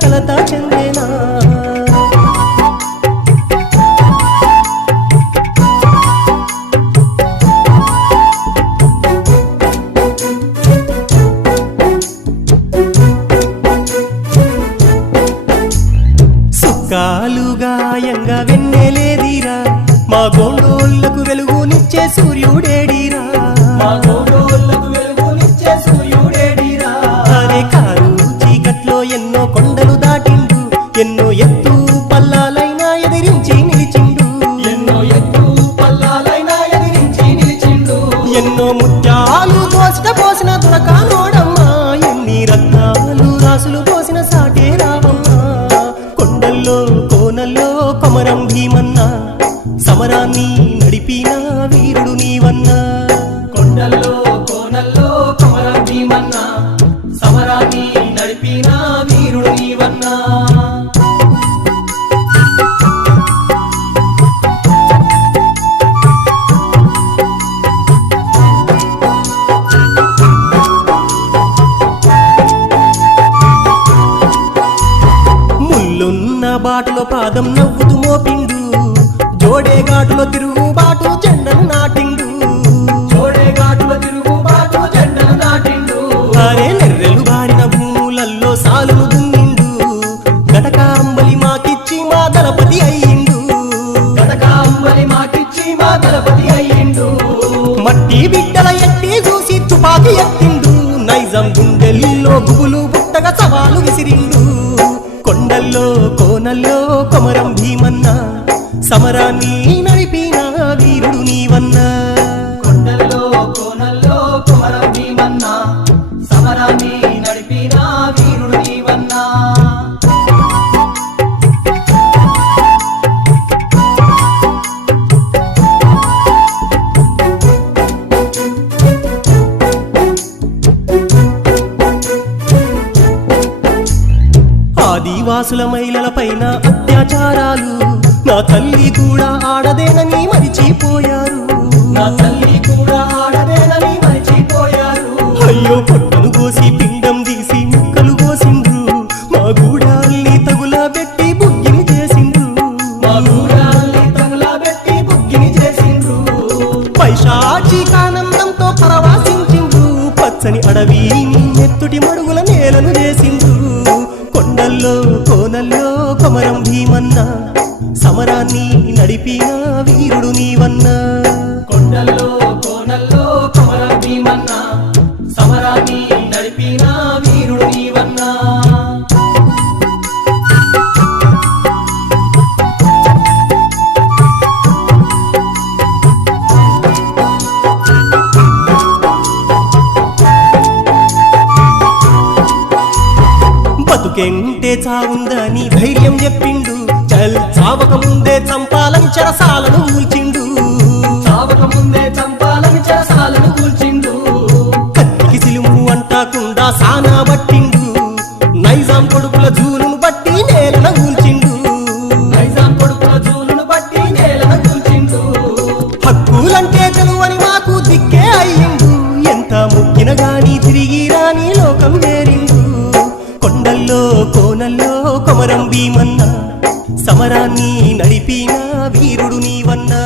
కలత చెందేనా సుక్కాలుగాయంగా వెన్నెలేదిరా మా గోండోళ్ళకు వెలుగునిచ్చే సూర్యుడేడిరా మా గోండోళ్ళకు వెలుగునిచ్చే సూర్యుడేడిరా అరే కారు చీకట్లో ఎన్నో కొండలు దాటిండు ఎన్నో ఎత్తు పల్లాలైనా ఎదిరించి నిలిచిండు ఎన్నో ఎత్తు పల్లాలైనా ఎదిరించి నిలిచిండు ఎన్నో ముత్యాలు పోసిన దొరకానోడమ్మా ఎన్ని రత్నాలు రాసులు పోసిన సాటే రావమ్మా కొండల్లో కోనల్లో కొమరం భీమన్న సమరాన్ని నడిపిన వీరుడు నీవన్నా కొండల్లో కోనల్లో కొమరం భీమన్న సమరాన్ని నడిపిన వీరుడు నీవన్నా ముల్లున్న బాటలో పాదం నవ్వుతూ మోపిండు జోడే ఘాటులో తిరుగుబాటు జెండను నాటిండు జోడే ఘాటుల తిరుగుబాటు జెండను నాటిండు అరే నెర్రెలు బారిన భూములల్లో సాలును దున్నిండు గటకాంబలి మాకిచ్చి మా దళపతి అయ్యిండు గటకాంబలి మాకిచ్చి మా దళపతి అయ్యిండు మట్టి బిడ్డల ఎట్టి చూసి తుపాకి ఎత్తిండు నైజం గుండెల్లో గుబులు బుట్టగా సవాలు విసిరిండు కొండల్లో కోనల్లో కొమరం భీమన్న సమరాన్ని నడిపిన వీరుడు నీవన్నా కొండల్లో కోనల్లో కొమరం భీమన్న సమరాన్ని నడిపిన వీరుడు నీవన్నా ఆదివాసుల మహిళల పైన అత్యాచారాలు నా తల్లి కూడా ఆడదేనని మరిచిపోయారు నా తల్లి కూడా ఆడదేనని మరిచిపోయారు అయ్యో పొట్టను కోసి పిండం తీసి ముక్కలు కోసిండ్రు మా గూడాల్ని తగులా పెట్టి బుగ్గిని చేసిండ్రు మా గూడాల్ని తగులబెట్టి బుగ్గిని చేసిండ్రు పైశాచికానందంతో పరవాసించిండ్రు పచ్చని అడవి ఎత్తుటి మడుగుల నేలను చేసిండ్రు కొండల్లో కోనల్లో కొమరం భీమన్న సమరాన్ని నడిపిన వీరుడు నీవన్నా కొండల్లో కోనల్లో కొమరం భీమన్న సమరాన్ని నడిపిన వీరుడు నీవన్నా బతుకెంటే చావుందని ధైర్యం చెప్పిండు చల్ చావక ముందే చంపాలని చెరసాలను ఊల్చిండు చావక ముందే చంపాలని చెరసాలను కూల్చిండు కత్తికి సిలుము అంటాకుండా సానా పట్టిండు నైజాం కొడుకుల జూలును బట్టి నేలన ఊల్చిండు నైజాం కొడుకుల జూలును బట్టి నేలన కూల్చిండు హక్కులంటే తెలువని మాకు దిక్కే అయ్యిండు ఎంత ముక్కిన గాని తిరిగి రాని లోకం వేరిండు కొండల్లో కోనల్లో కొమరం భీమన్న సమరాన్ని నడిపిన వీరుడు నీవన్నా